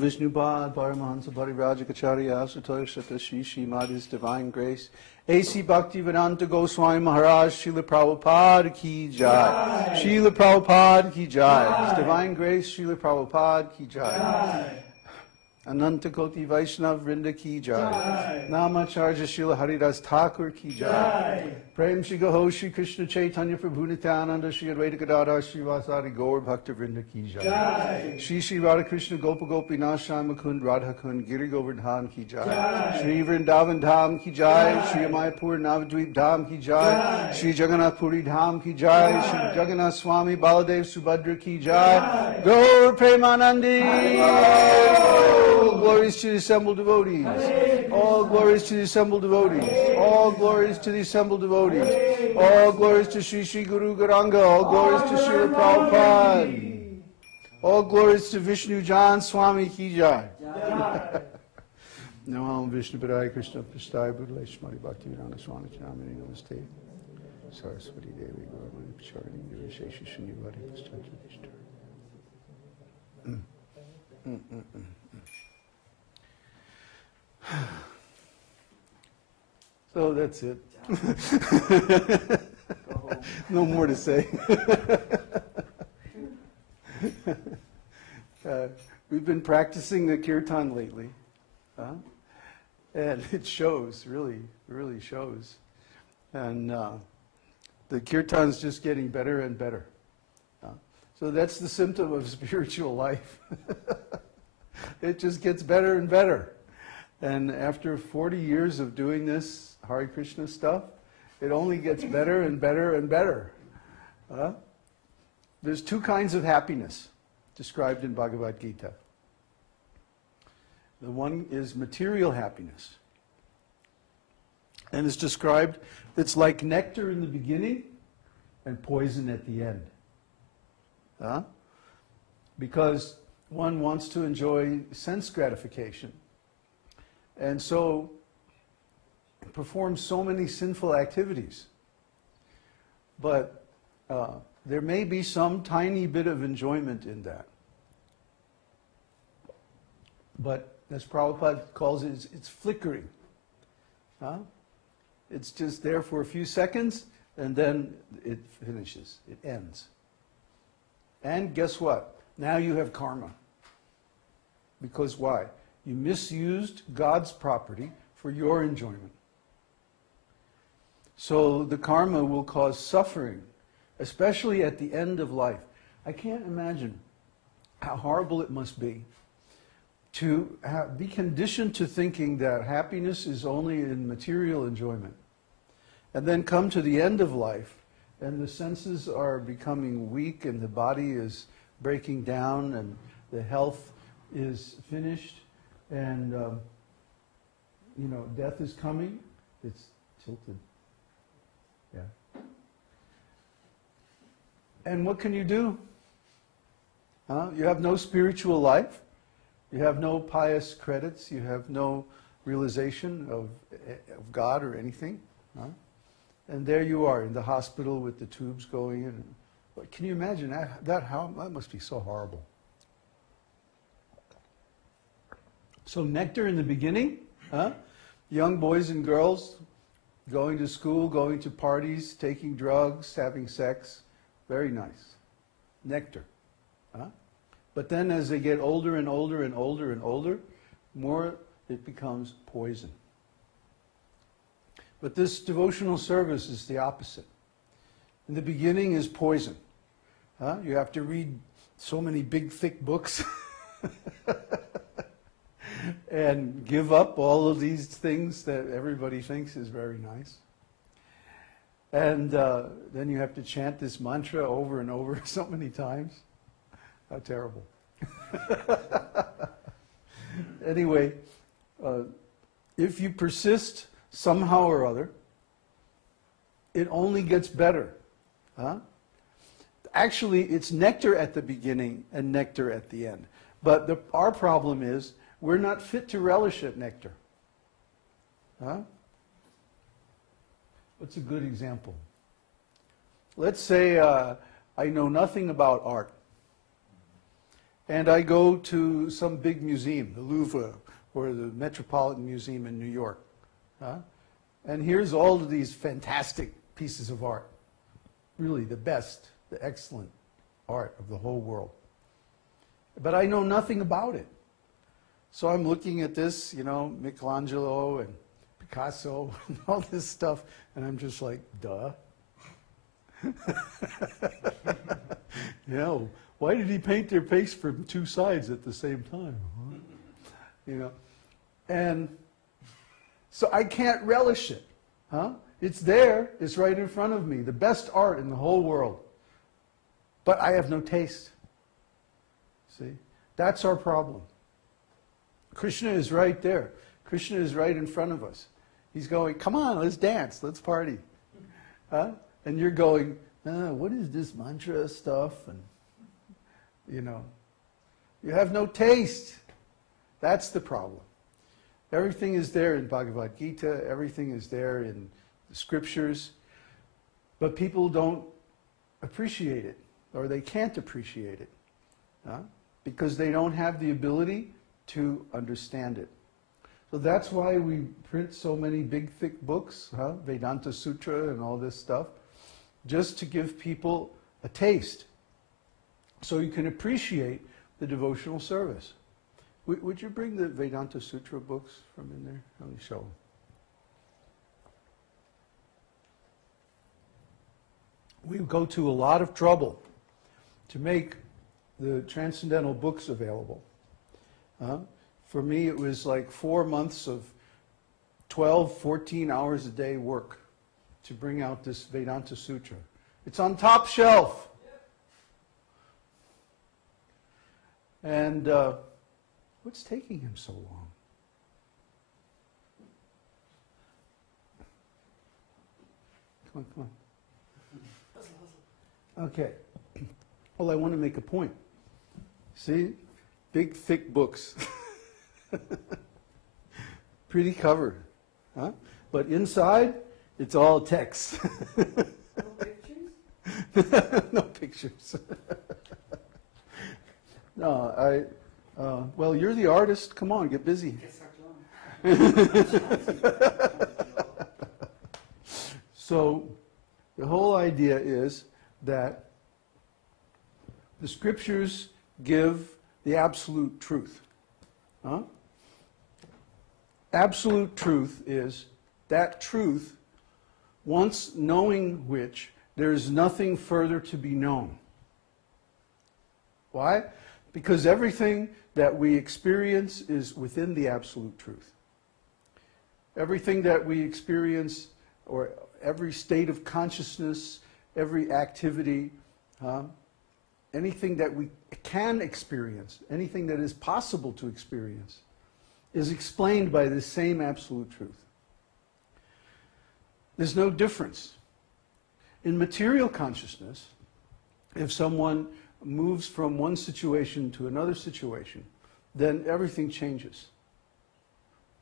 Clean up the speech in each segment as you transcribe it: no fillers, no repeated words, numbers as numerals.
Vishnupad, Paramahansa Parivrajakacharya, Satoya Shata Shri Madhis Divine Grace, A.C. Bhaktivedanta Goswami Maharaj, Srila Prabhupada Ki Jai. Srila Prabhupada Ki Jai. His Divine Grace, Srila Prabhupada Ki Jai. Ananta Koti Vaishnav Vrinda Ki Jai. Namacharya Srila Haridas Thakur Ki Jai. Prem Shri Gaho Shri Krishna Chaitanya Prabhu Nityananda Shri Advaita Gadadhar Shri Vasari Gaur Bhakta Vrinda Ki Jai. Shri Shri Radha Krishna Gopa Gopi Nashai Mukund Radha Kund Giri Govardhan Ki Jai. Shri Vrindavan Dham Ki Jai. Shri Mayapur Navadvip Dham Ki Jai. Shri Jagannath Puri Dham Ki Jai. Shri Jagannath Swami Baladev Subhadra Ki Jai. Gaur Premanandi. All glories to the assembled devotees. All glories to the assembled devotees. All glories to the assembled devotees. All glories to Sri Sri Guru Garanga. All glories to Srila Prabhupada. All glories to Vishnu Jan Swami Ki Jai. Namam Vishnu Padaya Krishna Prasthaya Buddhale Shmari Bhakti Vedanta Swami Chanamini Namaste. Saraswati Devi Gaurmani Pacharini Vishesha Shunyavadi Paschatra Vishtar. So that's it. No more to say. We've been practicing the kirtan lately. And it shows, really shows. And the kirtan's just getting better and better. So that's the symptom of spiritual life. It just gets better and better. And after 40 years of doing this Hare Krishna stuff, it only gets better and better and better. There's two kinds of happiness described in Bhagavad Gita. The one is material happiness. And it's described, it's like nectar in the beginning and poison at the end. Because one wants to enjoy sense gratification. And so perform so many sinful activities. But there may be some tiny bit of enjoyment in that. But as Prabhupada calls it, it's flickering. It's just there for a few seconds, and then it finishes. It ends. And guess what? Now you have karma. Because why? You misused God's property for your enjoyment. So the karma will cause suffering, especially at the end of life. I can't imagine how horrible it must be to be conditioned to thinking that happiness is only in material enjoyment. And then come to the end of life, and the senses are becoming weak, and the body is breaking down, and the health is finished, and death is coming. It's tilted. Yeah. And what can you do? You have no spiritual life. You have no pious credits. You have no realization of God or anything. And there you are in the hospital with the tubes going in. Can you imagine that? How that must be so horrible. So nectar in the beginning, young boys and girls going to school, going to parties, taking drugs, having sex, very nice. Nectar. But then as they get older and older and older and older, more it becomes poison. But this devotional service is the opposite. In the beginning is poison. You have to read so many big, thick books and give up all of these things that everybody thinks is very nice. And then you have to chant this mantra over and over so many times. How terrible. Anyway, if you persist somehow or other, it only gets better. Actually, it's nectar at the beginning and nectar at the end. But our problem is we're not fit to relish at nectar. What's a good example? Let's say I know nothing about art. and I go to some big museum, the Louvre or the Metropolitan Museum in New York. And here's all of these fantastic pieces of art. Really the best, the excellent art of the whole world. But I know nothing about it. So I'm looking at this, you know, Michelangelo and Picasso and all this stuff, and I'm just like, duh. You know, why did he paint their face from two sides at the same time? Huh? You know, and so I can't relish it. Huh? It's there, it's right in front of me, the best art in the whole world. But I have no taste. See? That's our problem. Krishna is right there. Krishna is right in front of us. He's going, come on, let's dance, let's party. And you're going, what is this mantra stuff? And, you know, you have no taste. That's the problem. Everything is there in Bhagavad Gita. Everything is there in the scriptures. But people don't appreciate it, or they can't appreciate it, because they don't have the ability to understand it. So that's why we print so many big, thick books, Vedānta-sūtra and all this stuff, just to give people a taste, so you can appreciate the devotional service. Would you bring the Vedānta-sūtra books from in there? Let me show them. We go to a lot of trouble to make the transcendental books available. For me, it was like 4 months of 12, 14 hours a day work to bring out this Vedānta-sūtra. It's on top shelf. And what's taking him so long? Come on, come on. Okay. Well, I want to make a point. See? Big, thick books. Pretty covered. But inside, it's all text. No pictures? No pictures. No, well, you're the artist. Come on, get busy. So, the whole idea is that the scriptures give the absolute truth. Absolute truth is that truth, once knowing which, there is nothing further to be known. Why? Because everything that we experience is within the absolute truth. Everything that we experience, or every state of consciousness, every activity, anything that we can experience, anything that is possible to experience, is explained by the same absolute truth. There's no difference. In material consciousness, if someone moves from one situation to another situation, then everything changes.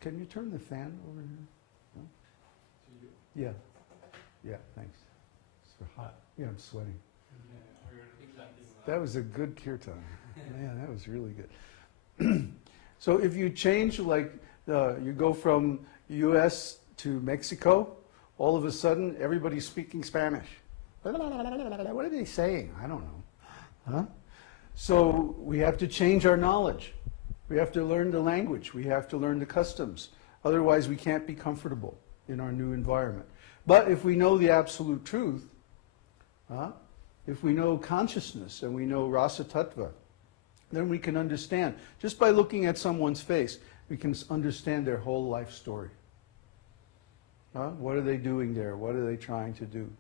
Can you turn the fan over here? No? Yeah. Yeah, thanks. It's for hot. Yeah, I'm sweating. That was a good kirtan. Man, that was really good. So if you change, like, you go from U.S. to Mexico, all of a sudden everybody's speaking Spanish. What are they saying? I don't know. So we have to change our knowledge. We have to learn the language. We have to learn the customs. Otherwise, we can't be comfortable in our new environment. But if we know the absolute truth, if we know consciousness and we know rasa tattva, then we can understand. Just by looking at someone's face, we can understand their whole life story. What are they doing there? What are they trying to do?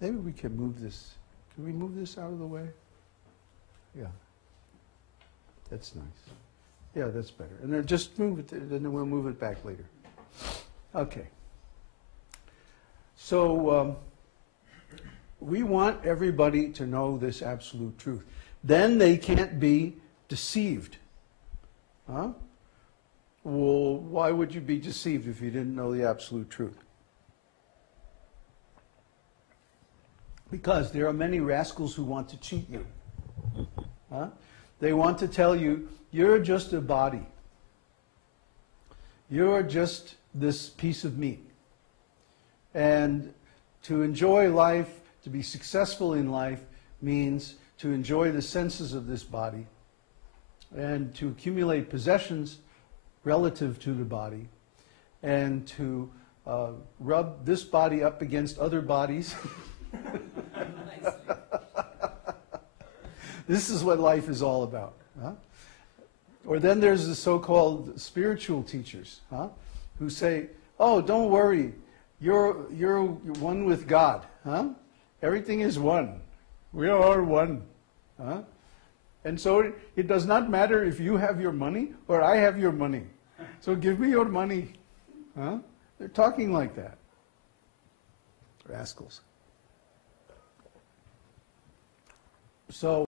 Maybe we can move this. Can we move this out of the way? Yeah. That's nice. Yeah, that's better. And then just move it, and then we'll move it back later. Okay. So we want everybody to know this absolute truth. Then they can't be deceived. Well, why would you be deceived if you didn't know the absolute truth? Because there are many rascals who want to cheat you. Huh? They want to tell you, you're just a body. You're just this piece of meat. And to enjoy life, to be successful in life, means to enjoy the senses of this body and to accumulate possessions relative to the body and to rub this body up against other bodies. This is what life is all about. Huh? Or then there's the so-called spiritual teachers, huh, who say, oh, don't worry, you're one with God. Huh? Everything is one. We are one. Huh? And so it does not matter if you have your money or I have your money. So give me your money. Huh? They're talking like that. Rascals. So